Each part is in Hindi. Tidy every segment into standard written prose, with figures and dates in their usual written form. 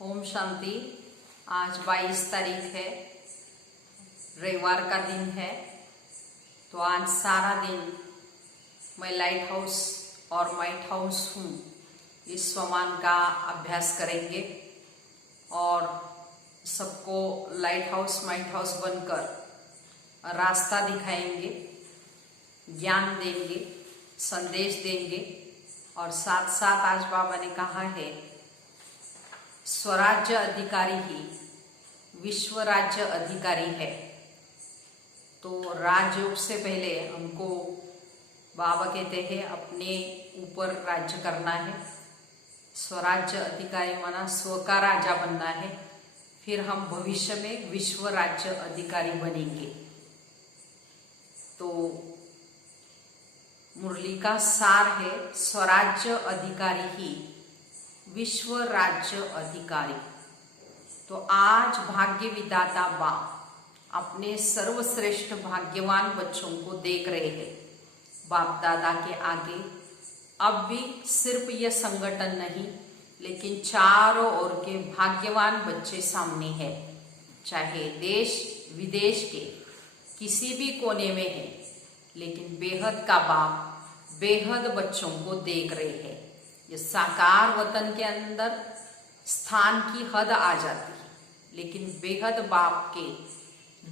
ओम शांति। आज 22 तारीख है, रविवार का दिन है। तो आज सारा दिन मैं लाइट हाउस और माइट हाउस हूँ इस स्वमान का अभ्यास करेंगे और सबको लाइट हाउस माइट हाउस बनकर रास्ता दिखाएंगे, ज्ञान देंगे, संदेश देंगे। और साथ साथ आज बाबा ने कहा है स्वराज्य अधिकारी ही विश्व राज्य अधिकारी है। तो राजयोग से पहले हमको बाबा कहते हैं अपने ऊपर राज्य करना है। स्वराज्य अधिकारी माना स्व का राजा बनना है, फिर हम भविष्य में विश्व राज्य अधिकारी बनेंगे। तो मुरली का सार है स्वराज्य अधिकारी ही विश्व राज्य अधिकारी। तो आज भाग्य विधाता बाप अपने सर्वश्रेष्ठ भाग्यवान बच्चों को देख रहे हैं बाप दादा के आगे। अब भी सिर्फ यह संगठन नहीं, लेकिन चारों ओर के भाग्यवान बच्चे सामने हैं, चाहे देश विदेश के किसी भी कोने में है, लेकिन बेहद का बाप बेहद बच्चों को देख रहे हैं। ये साकार वतन के अंदर स्थान की हद आ जाती है, लेकिन बेहद बाप के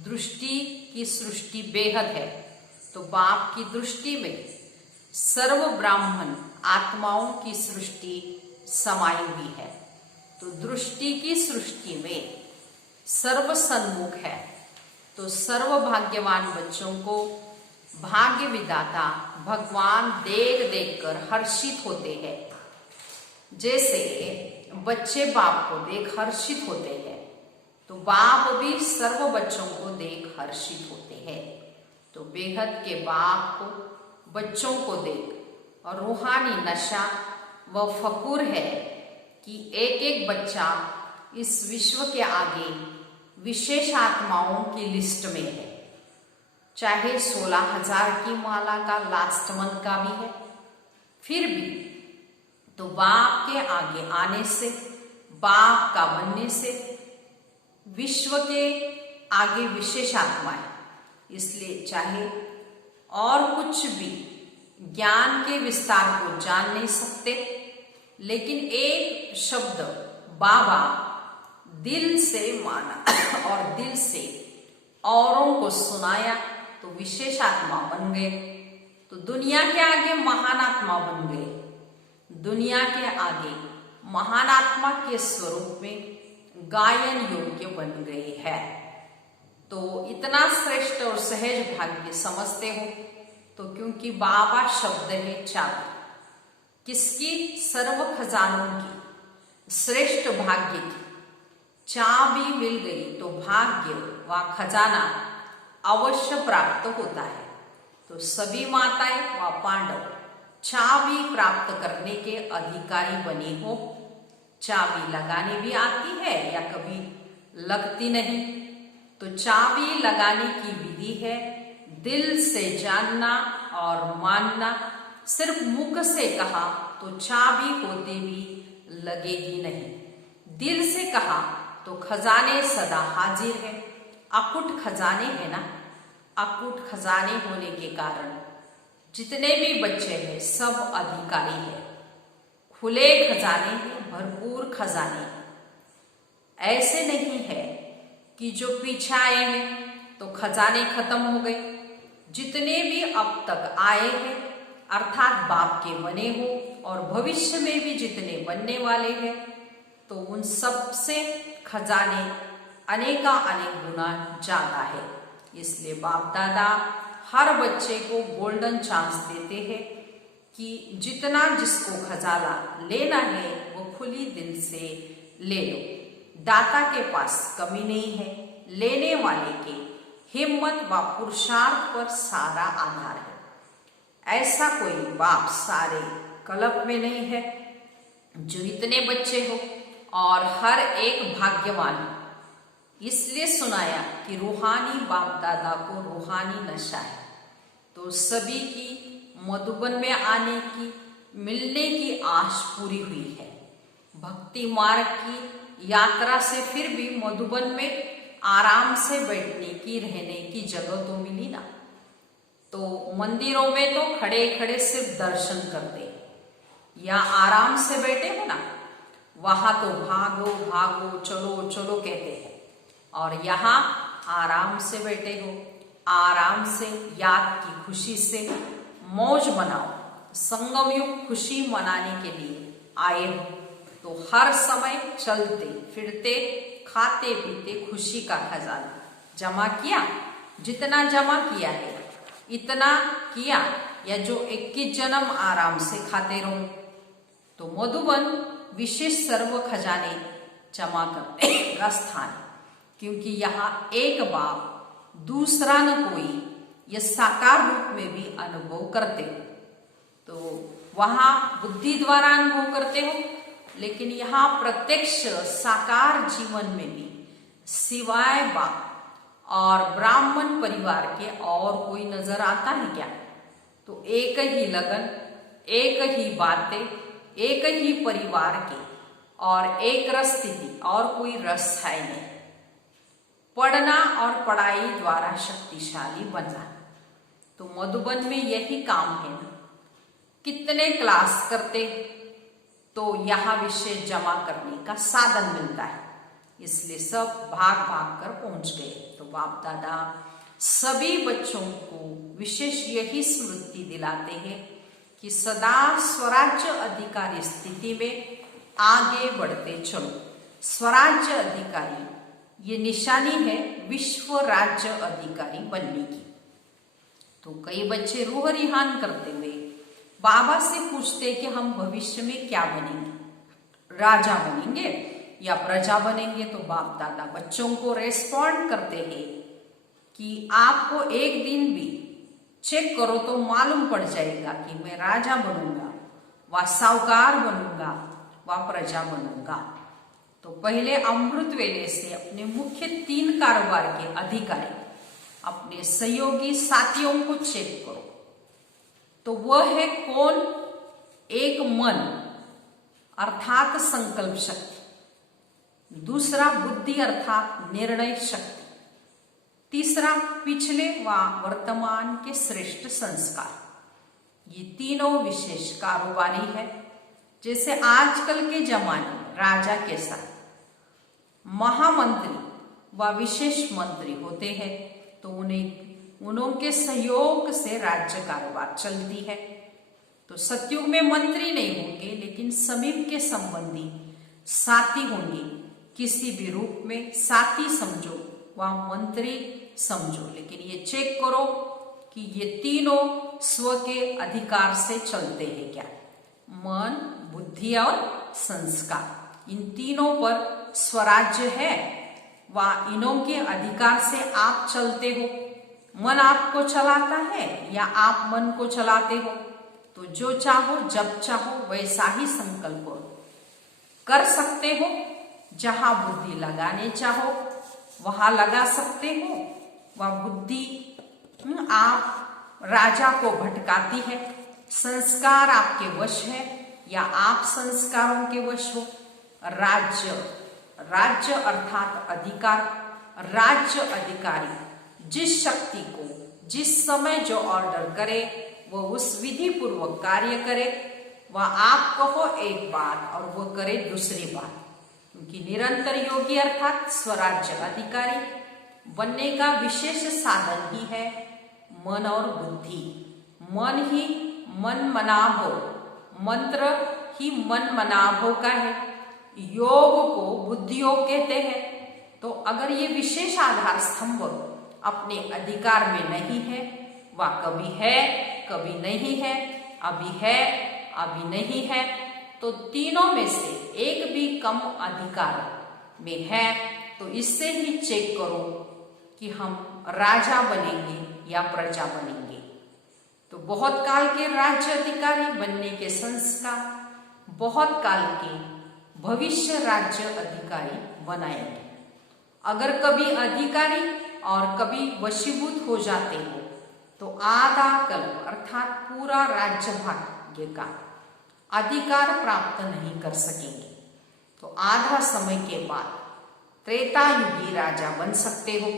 दृष्टि की सृष्टि बेहद है। तो बाप की दृष्टि में सर्व ब्राह्मण आत्माओं की सृष्टि समाई हुई है। तो दृष्टि की सृष्टि में सर्व सन्मुख है। तो सर्व भाग्यवान बच्चों को भाग्य विधाता भगवान देख देख कर हर्षित होते हैं। जैसे बच्चे बाप को देख हर्षित होते हैं, तो बाप भी सर्व बच्चों को देख हर्षित होते हैं। तो बेहद के बाप को बच्चों को देख और रूहानी नशा व फकुर है कि एक एक बच्चा इस विश्व के आगे विशेष आत्माओं की लिस्ट में है। चाहे 16,000 की माला का लास्ट मंथ का भी है, फिर भी तो बाप के आगे आने से, बाप का बनने से विश्व के आगे विशेष आत्मा है। इसलिए चाहे और कुछ भी ज्ञान के विस्तार को जान नहीं सकते, लेकिन एक शब्द बाबा दिल से माना और दिल से औरों को सुनाया तो विशेष आत्मा बन गए। तो दुनिया के आगे महान आत्मा बन गए। दुनिया के आगे महान आत्मा के स्वरूप में गायन योग्य बन गए हैं। तो इतना श्रेष्ठ और सहज भाग्य समझते हो तो, क्योंकि बाबा शब्द है चाबी किसकी, सर्व खजानों की, श्रेष्ठ भाग्य की चाबी मिल गई तो भाग्य व खजाना अवश्य प्राप्त होता है। तो सभी माताएं व पांडव चाबी प्राप्त करने के अधिकारी बने हो। चाबी लगाने भी आती है या कभी लगती नहीं। तो चाबी लगाने की विधि है दिल से जानना और मानना। सिर्फ मुख से कहा तो चाबी होते भी लगेगी नहीं, दिल से कहा तो खजाने सदा हाजिर है। अकुट खजाने है ना, अकुट खजाने होने के कारण जितने भी बच्चे हैं सब अधिकारी हैं। खुले खजाने हैं, भरपूर खजाने हैं। ऐसे नहीं है कि जो पीछे आए हैं तो खजाने खत्म हो गए। जितने भी अब तक आए हैं अर्थात बाप के बने हो और भविष्य में भी जितने बनने वाले हैं, तो उन सब से खजाने अनेका अनेक गुना ज्यादा है। इसलिए बाप दादा हर बच्चे को गोल्डन चांस देते हैं कि जितना जिसको खजाना लेना है वो खुली दिल से ले लो। दाता के पास कमी नहीं है, लेने वाले के हिम्मत व पुरुषार्थ पर सारा आधार है। ऐसा कोई बाप सारे कल्प में नहीं है जो इतने बच्चे हो और हर एक भाग्यवान। इसलिए सुनाया कि रूहानी बाप दादा को रूहानी नशा है। तो सभी की मधुबन में आने की, मिलने की आश पूरी हुई है। भक्ति मार्ग की यात्रा से फिर भी मधुबन में आराम से बैठने की रहने की जगह तो मिली ना। तो मंदिरों में तो खड़े खड़े सिर्फ दर्शन करते हैं, या आराम से बैठे हो ना, वहां तो भागो भागो चलो चलो कहते हैं, और यहाँ आराम से बैठे हो, आराम से याद की खुशी से मौज मनाओ, संगम युग खुशी मनाने के लिए आए हो। तो हर समय चलते फिरते खाते पीते खुशी का खजाना जमा किया, जितना जमा किया है इतना किया, या जो 21 जन्म आराम से खाते रहो। तो मधुबन विशेष सर्व खजाने जमा करने का स्थान, क्योंकि यहाँ एक बाप दूसरा न कोई, यह साकार रूप में भी अनुभव करते हो। तो वहां बुद्धि द्वारा अनुभव करते हो, लेकिन यहाँ प्रत्यक्ष साकार जीवन में भी सिवाय बाप और ब्राह्मण परिवार के और कोई नजर आता है क्या? तो एक ही लगन, एक ही बातें, एक ही परिवार के, और एक रस स्थिति, और कोई रस है नहीं। पढ़ना और पढ़ाई द्वारा शक्तिशाली बनना, तो मधुबन में यही काम है ना। कितने क्लास करते तो यहाँ विषय जमा करने का साधन मिलता है, इसलिए सब भाग भाग कर पहुंच गए। तो बाप दादा सभी बच्चों को विशेष यही स्मृति दिलाते हैं कि सदा स्वराज्य अधिकारी स्थिति में आगे बढ़ते चलो। स्वराज्य अधिकारी ये निशानी है विश्व राज्य अधिकारी बनने की। तो कई बच्चे रूह रिहान करते हुए बाबा से पूछते कि हम भविष्य में क्या बनेंगे, राजा बनेंगे या प्रजा बनेंगे। तो बाप दादा बच्चों को रेस्पॉन्ड करते हैं कि आपको एक दिन भी चेक करो तो मालूम पड़ जाएगा कि मैं राजा बनूंगा, व साहूकार बनूंगा, व प्रजा बनूंगा। तो पहले अमृत वेले से अपने मुख्य 3 कारोबार के अधिकारी, अपने सहयोगी साथियों को चेक करो। तो वह है कौन? एक मन अर्थात संकल्प शक्ति, दूसरा बुद्धि अर्थात निर्णय शक्ति, तीसरा पिछले व वर्तमान के श्रेष्ठ संस्कार। ये तीनों विशेष कारोबारी है। जैसे आजकल के जमाने में राजा के साथ महामंत्री व विशेष मंत्री होते हैं, तो उनके सहयोग से राज्य कारोबार चलती है। तो सतयुग में मंत्री नहीं होंगे, लेकिन समीप के संबंधी साथी होंगे। किसी भी रूप में साथी समझो व मंत्री समझो, लेकिन ये चेक करो कि ये तीनों स्व के अधिकार से चलते हैं क्या? मन, बुद्धि और संस्कार, इन तीनों पर स्वराज्य है व इनों के अधिकार से आप चलते हो। मन आपको चलाता है या आप मन को चलाते हो? तो जो चाहो जब चाहो वैसा ही संकल्प कर सकते हो। जहां बुद्धि लगाने चाहो वहां लगा सकते हो। वह बुद्धि आप राजा को भटकाती है। संस्कार आपके वश है या आप संस्कारों के वश हो। राज्य, राज्य अर्थात अधिकार, राज्य अधिकारी जिस शक्ति को जिस समय जो ऑर्डर करे वह उस विधि पूर्वक कार्य करे। वह आप कहो एक बात और वह करे दूसरी बात, क्योंकि निरंतर योगी अर्थात स्वराज्य अधिकारी बनने का विशेष साधन ही है मन और बुद्धि। मन ही मन मनाभो, मंत्र ही मन मनाभो का है। योग को बुद्धि योग कहते हैं। तो अगर ये विशेष आधार स्तंभ अपने अधिकार में नहीं है, वह कभी है कभी नहीं है, अभी है अभी नहीं है, तो तीनों में से एक भी कम अधिकार में है, तो इससे ही चेक करो कि हम राजा बनेंगे या प्रजा बनेंगे। तो बहुत काल के राज्य अधिकारी बनने के संस्कार बहुत काल के भविष्य राज्य अधिकारी बनाएंगे। अगर कभी अधिकारी और कभी वशीभूत हो जाते हो तो आधा कल्प अर्थात पूरा राज्य भाग्य का अधिकार प्राप्त नहीं कर सकेंगे। तो आधा समय के बाद त्रेता युगी राजा बन सकते हो।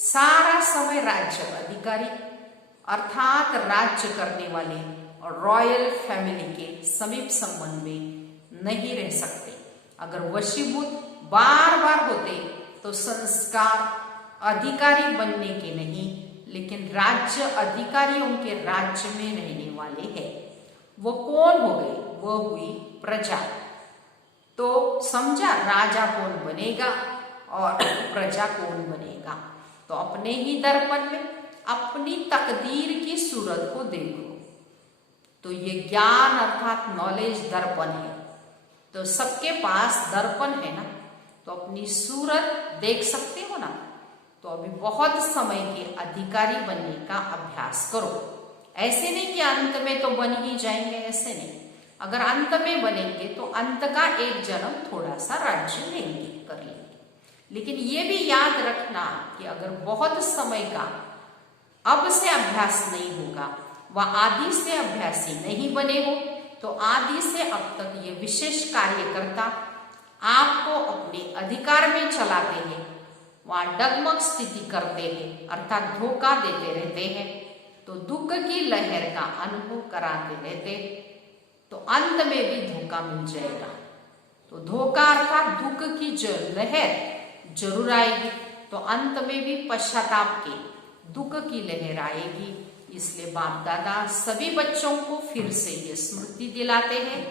सारा समय राज्य अधिकारी अर्थात राज्य करने वाले और रॉयल फैमिली के समीप संबंध में नहीं रह सकते। अगर वशीभूत बार बार होते तो संस्कार अधिकारी बनने के नहीं, लेकिन राज्य अधिकारियों के राज्य में रहने वाले हैं। वो कौन हो गए? वो हुई प्रजा। तो समझा राजा कौन बनेगा और प्रजा कौन बनेगा। तो अपने ही दर्पण में अपनी तकदीर की सूरत को देखो। तो ये ज्ञान अर्थात नॉलेज दर्पण है। तो सबके पास दर्पण है ना, तो अपनी सूरत देख सकते हो ना। तो अभी बहुत समय के अधिकारी बनने का अभ्यास करो। ऐसे नहीं कि अंत में तो बन ही जाएंगे, ऐसे नहीं। अगर अंत में बनेंगे तो अंत का एक जन्म थोड़ा सा राज्य लेंगे, कर लेंगे। लेकिन ये भी याद रखना कि अगर बहुत समय का अब से अभ्यास नहीं होगा, वह आदि से अभ्यासी नहीं बने हो, तो आदि से अब तक ये विशेष कार्यकर्ता आपको अपने अधिकार में चलाते हैं, वहां डगमग स्थिति करते हैं अर्थात धोखा देते रहते हैं, तो दुख की लहर का अनुभव कराते रहते हैं, तो अंत में भी धोखा मिल जाएगा। तो धोखा अर्थात दुख की जो लहर जरूर आएगी, तो अंत में भी पश्चाताप के दुख की लहर आएगी। इसलिए बाप दादा सभी बच्चों को फिर से ये स्मृति दिलाते हैं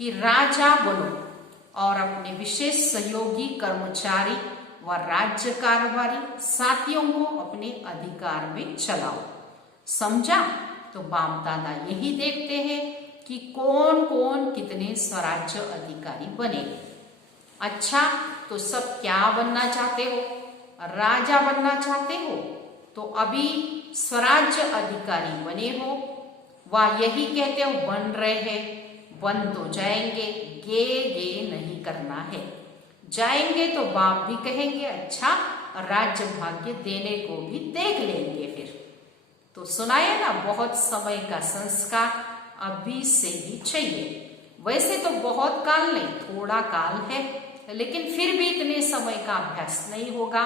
कि राजा बनो और अपने विशेष सहयोगी कर्मचारी व राज्य कारोबारी साथियों को अपने अधिकार में चलाओ। समझा? तो बाप दादा यही देखते हैं कि कौन कौन कितने स्वराज्य अधिकारी बने। अच्छा, तो सब क्या बनना चाहते हो? राजा बनना चाहते हो? तो अभी स्वराज्य अधिकारी बने हो, वह यही कहते हो बन रहे हैं, बन तो जाएंगे, ये नहीं करना है। जाएंगे तो बाप भी कहेंगे अच्छा, राज्य भाग्य देने को भी देख लेंगे फिर। तो सुनाया ना, बहुत समय का संस्कार अभी से ही चाहिए। वैसे तो बहुत काल नहीं, थोड़ा काल है, लेकिन फिर भी इतने समय का अभ्यास नहीं होगा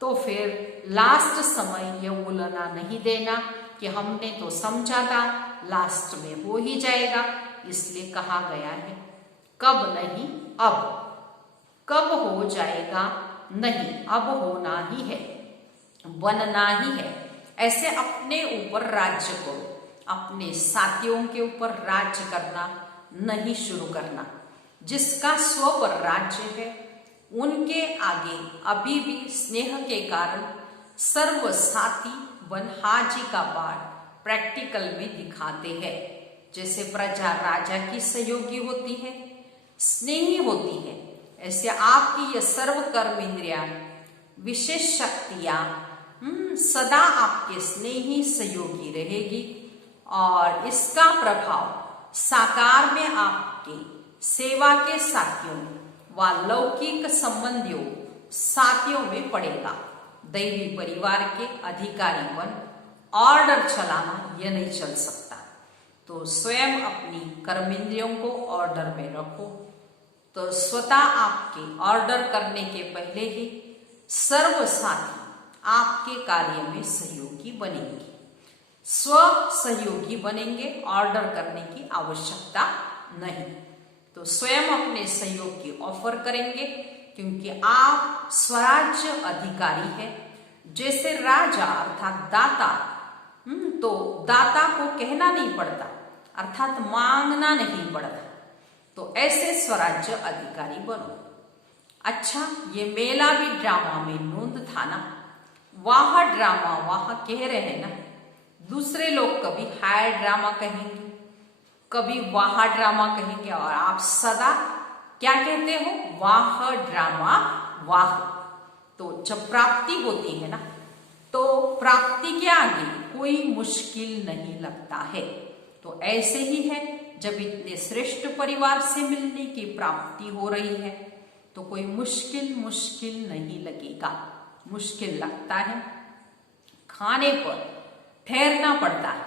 तो फिर लास्ट समय ये उलना नहीं देना कि हमने तो समझा था, लास्ट में हो ही जाएगा। इसलिए कहा गया है कब नहीं अब। कब हो जाएगा नहीं, अब होना ही है, बनना ही है। ऐसे अपने ऊपर राज्य करो, अपने साथियों के ऊपर राज्य करना नहीं शुरू करना। जिसका स्व पर राज्य है उनके आगे अभी भी स्नेह के कारण सर्व साथी बन हाजी का पाठ प्रैक्टिकल में दिखाते हैं। जैसे प्रजा राजा की सहयोगी होती है, स्नेही होती है, ऐसे आपकी यह सर्व कर्म इंद्रिया विशेष शक्तियां सदा आपके स्नेही सहयोगी रहेगी और इसका प्रभाव साकार में आपके सेवा के साथियों व लौकिक संबंधियों साथियों में पड़ेगा। दैवी परिवार के अधिकारी बन ऑर्डर चलाना यह नहीं चल सकता। तो स्वयं अपनी कर्मेंद्रियों को ऑर्डर में रखो, तो स्वतः आपके ऑर्डर करने के पहले ही सर्व साथी आपके कार्य में सहयोगी बनेंगे, स्व सहयोगी बनेंगे, ऑर्डर करने की आवश्यकता नहीं। तो स्वयं अपने सहयोग की ऑफर करेंगे क्योंकि आप स्वराज्य अधिकारी है। जैसे राजा अर्थात दाता, तो दाता को कहना नहीं पड़ता अर्थात मांगना नहीं पड़ता। तो ऐसे स्वराज्य अधिकारी बनो। अच्छा, ये मेला भी ड्रामा में नोंद था ना, वाह ड्रामा वाह कह रहे हैं ना। दूसरे लोग कभी हाय ड्रामा कहेंगे, कभी वाह ड्रामा कहेंगे, और आप सदा क्या कहते हो? वाह ड्रामा वाह। तो जब प्राप्ति होती है ना, तो प्राप्ति के आगे कोई मुश्किल नहीं लगता है। तो ऐसे ही है, जब इतने श्रेष्ठ परिवार से मिलने की प्राप्ति हो रही है तो कोई मुश्किल नहीं लगेगा। मुश्किल लगता है, खाने पर ठहरना पड़ता है,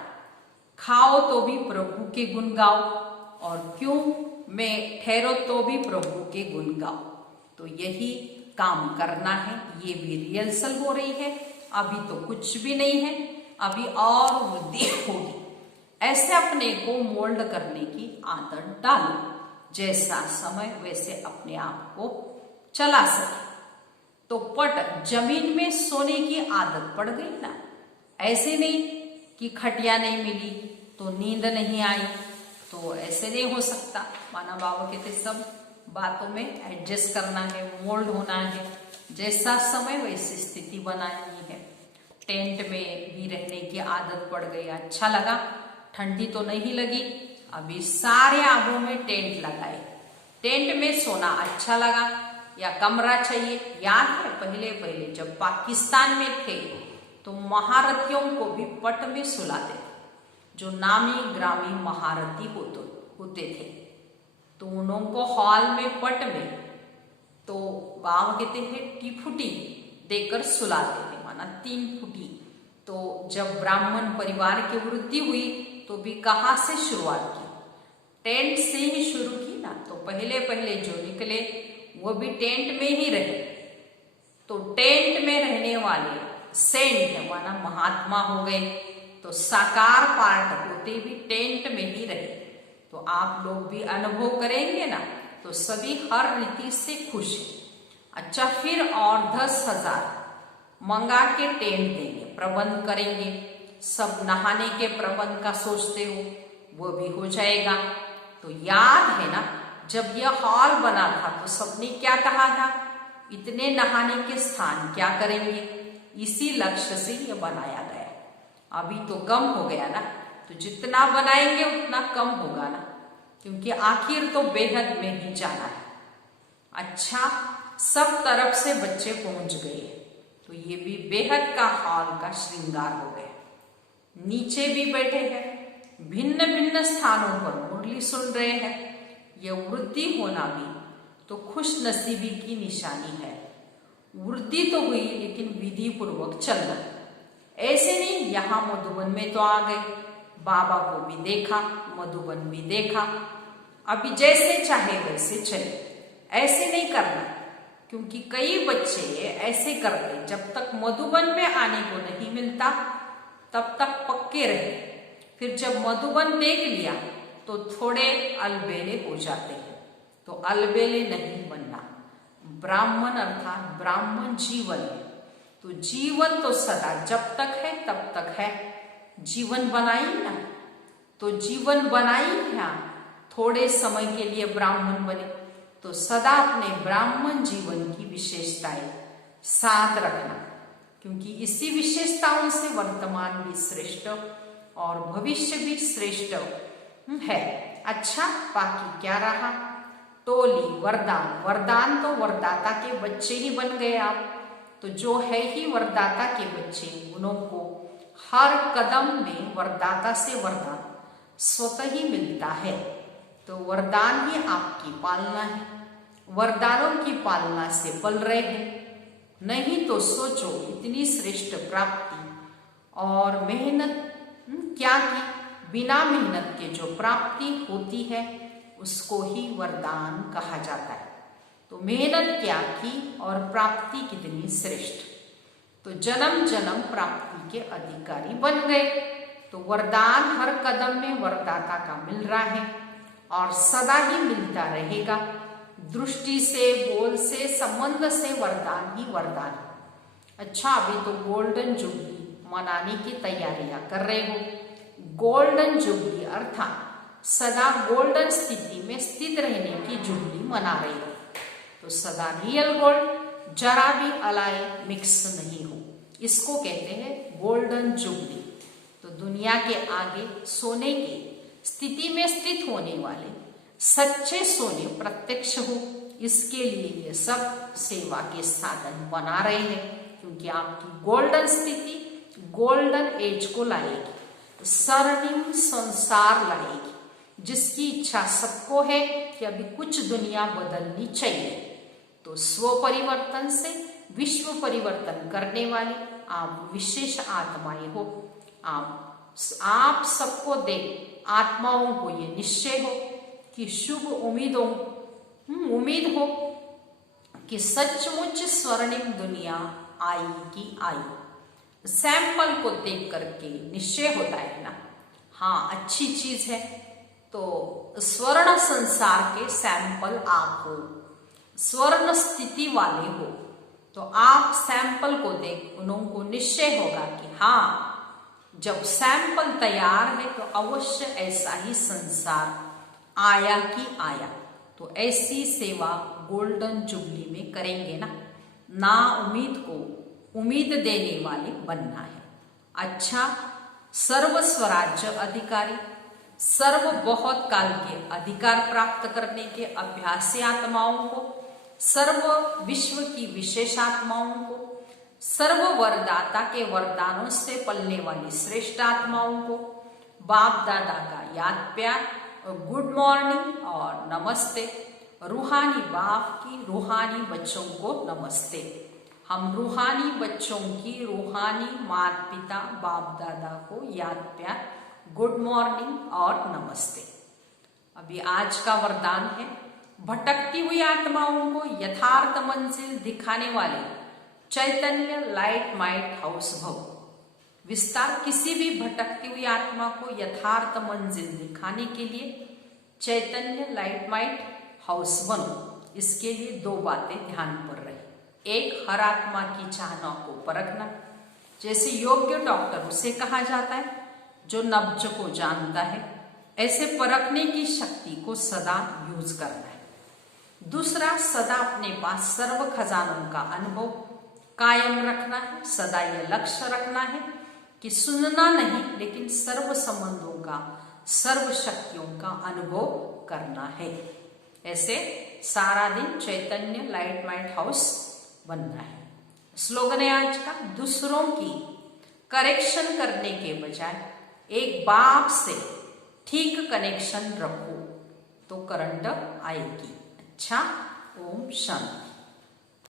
खाओ तो भी प्रभु के गुण गाओ। और क्यों? में ठहरो तो भी प्रभु के गुण गाओ। तो यही काम करना है। ये भी रिहर्सल हो रही है, अभी तो कुछ भी नहीं है, अभी और वृद्धि होगी। ऐसे अपने को मोल्ड करने की आदत डालो, जैसा समय वैसे अपने आप को चला सके। तो पट जमीन में सोने की आदत पड़ गई ना, ऐसे नहीं कि खटिया नहीं मिली तो नींद नहीं आई, तो ऐसे नहीं हो सकता। माना बाबा कहते सब बातों में एडजस्ट करना है, मोल्ड होना है, जैसा समय वैसी स्थिति बनानी है। टेंट में भी रहने की आदत पड़ गई, अच्छा लगा, ठंडी तो नहीं लगी, अभी सारे आबों में टेंट लगाए, टेंट में सोना अच्छा लगा या कमरा चाहिए। याद है पहले पहले जब पाकिस्तान में थे तो महारथियों को भी पट में सुलाते थे, जो नामी ग्रामी महारथी होते थे, तो उनको हॉल में पट में तो बाबा कहते हैं टीफुटी देकर सुलाते थे, माना 3 फुटी। तो जब ब्राह्मण परिवार की वृद्धि हुई तो भी कहाँ से शुरुआत की, टेंट से ही शुरू की ना। तो पहले पहले जो निकले वो भी टेंट में ही रहे, तो टेंट में रहने वाले सेंट है, माना महात्मा हो गए, तो साकार पार्ट होते भी टेंट में ही रहे। तो आप लोग भी अनुभव करेंगे ना, तो सभी हर रीति से खुश है। अच्छा, फिर और 10,000 मंगा के टेंट देंगे, प्रबंध करेंगे। सब नहाने के प्रबंध का सोचते हो, वो भी हो जाएगा। तो याद है ना, जब यह हॉल बना था तो सबने क्या कहा था, इतने नहाने के स्थान क्या करेंगे, इसी लक्ष्य से यह बनाया गया। अभी तो कम हो गया ना, तो जितना बनाएंगे उतना कम होगा ना, क्योंकि आखिर तो बेहद में ही जाना है। अच्छा, सब तरफ से बच्चे पहुंच गए, तो ये भी बेहद का हॉल का श्रृंगार हो गया। नीचे भी बैठे हैं, भिन्न भिन्न स्थानों पर मुरली सुन रहे हैं। यह वृद्धि होना भी तो खुश नसीबी की निशानी है। वृद्धि तो हुई लेकिन विधि पूर्वक चलना, ऐसे नहीं यहाँ मधुबन में तो आ गए, बाबा को भी देखा, मधुबन भी देखा, अभी जैसे चाहे वैसे चले, ऐसे नहीं करना। क्योंकि कई बच्चे ऐसे करते, जब तक मधुबन में आने को नहीं मिलता तब तक पक्के रहे, फिर जब मधुबन देख लिया तो थोड़े अलबेले हो जाते हैं। तो अलबेले नहीं बनना। ब्राह्मण अर्थात ब्राह्मण जीवन है, तो जीवन तो सदा जब तक है तब तक है। जीवन बनाई ना, तो जीवन बनाई है, थोड़े समय के लिए ब्राह्मण बने, तो सदा अपने ब्राह्मण जीवन की विशेषताएं साथ रखना, क्योंकि इसी विशेषताओं से वर्तमान भी श्रेष्ठ और भविष्य भी श्रेष्ठ है। अच्छा, बाकी क्या रहा, टोली वरदान। वरदान तो वरदाता के बच्चे ही बन गए आप, तो जो है ही वरदाता के बच्चे, उन्हों को हर कदम में वरदाता से वरदान स्वतः ही मिलता है। तो वरदान ही आपकी पालना है, वरदानों की पालना से पल रहे हैं। नहीं तो सोचो इतनी श्रेष्ठ प्राप्ति और मेहनत क्या की, बिना मेहनत के जो प्राप्ति होती है उसको ही वरदान कहा जाता है। तो मेहनत क्या की और प्राप्ति कितनी श्रेष्ठ, तो जन्म जन्म प्राप्ति के अधिकारी बन गए। तो वरदान हर कदम में वरदाता का मिल रहा है और सदा ही मिलता रहेगा। दृष्टि से, बोल से, संबंध से वरदान ही वरदान। अच्छा, अभी तो गोल्डन जुबली मनाने की तैयारियां कर रहे हो। गोल्डन जुबली अर्थात सदा गोल्डन स्थिति में स्थित रहने की जुबली मना रहे हो, तो सदा रियल गोल्ड, जरा भी अलाय मिक्स नहीं हो, इसको कहते हैं गोल्डन जुबली। तो दुनिया के आगे सोने की स्थिति में स्थित होने वाले सच्चे सोने प्रत्यक्ष हो, इसके लिए ये सब सेवा के साधन बना रहे हैं, क्योंकि आपकी गोल्डन स्थिति गोल्डन एज को लाएगी, स्वर्णिम संसार लाएगी, जिसकी इच्छा सबको है कि अभी कुछ दुनिया बदलनी चाहिए। तो स्व परिवर्तन से विश्व परिवर्तन करने वाली आप विशेष आत्माएं हो। आप सबको देख आत्माओं को ये निश्चय हो कि शुभ उम्मीद हो कि सचमुच स्वर्णिम दुनिया आएगी आई। सैंपल को देख करके निश्चय होता है ना, हाँ अच्छी चीज है, तो स्वर्ण संसार के सैंपल आप हो, स्वर्ण स्थिति वाले हो, तो आप सैंपल को देख उनको निश्चय होगा कि हाँ जब सैंपल तैयार है तो अवश्य ऐसा ही संसार आया कि आया। तो ऐसी सेवा गोल्डन जुबली में करेंगे ना उम्मीद को उम्मीद देने वाले बनना है। अच्छा, सर्व स्वराज्य अधिकारी, सर्व बहुत काल के अधिकार प्राप्त करने के अभ्यासी आत्माओं को, सर्व विश्व की विशेष आत्माओं को, सर्व वरदाता के वरदानों से पलने वाली श्रेष्ठ आत्माओं को बाप दादा का याद प्यार, गुड मॉर्निंग और नमस्ते। रूहानी बाप की रूहानी बच्चों को नमस्ते। हम रूहानी बच्चों की रूहानी माता पिता बाप दादा को याद प्यार, गुड मॉर्निंग और नमस्ते। अभी आज का वरदान है, भटकती हुई आत्माओं को यथार्थ मंजिल दिखाने वाले चैतन्य लाइट माइट हाउस भव। विस्तार, किसी भी भटकती हुई आत्मा को यथार्थ मंजिल दिखाने के लिए चैतन्य लाइट माइट हाउस बनो। इसके लिए दो बातें ध्यान पर रहे। एक, हर आत्मा की चाहना को परखना, जैसे योग्य डॉक्टर उसे कहा जाता है जो नब्ज को जानता है, ऐसे परखने की शक्ति को सदा यूज करना है। दूसरा, सदा अपने पास सर्व खजानों का अनुभव कायम रखना है। सदा यह लक्ष्य रखना है कि सुनना नहीं लेकिन सर्व संबंधों का, सर्व शक्तियों का अनुभव करना है। ऐसे सारा दिन चैतन्य लाइट माइट हाउस बनना है। स्लोगन है आज का, दूसरों की करेक्शन करने के बजाय एक बाप से ठीक कनेक्शन रखो तो करंट आएगी। अच्छा, ओम शांति।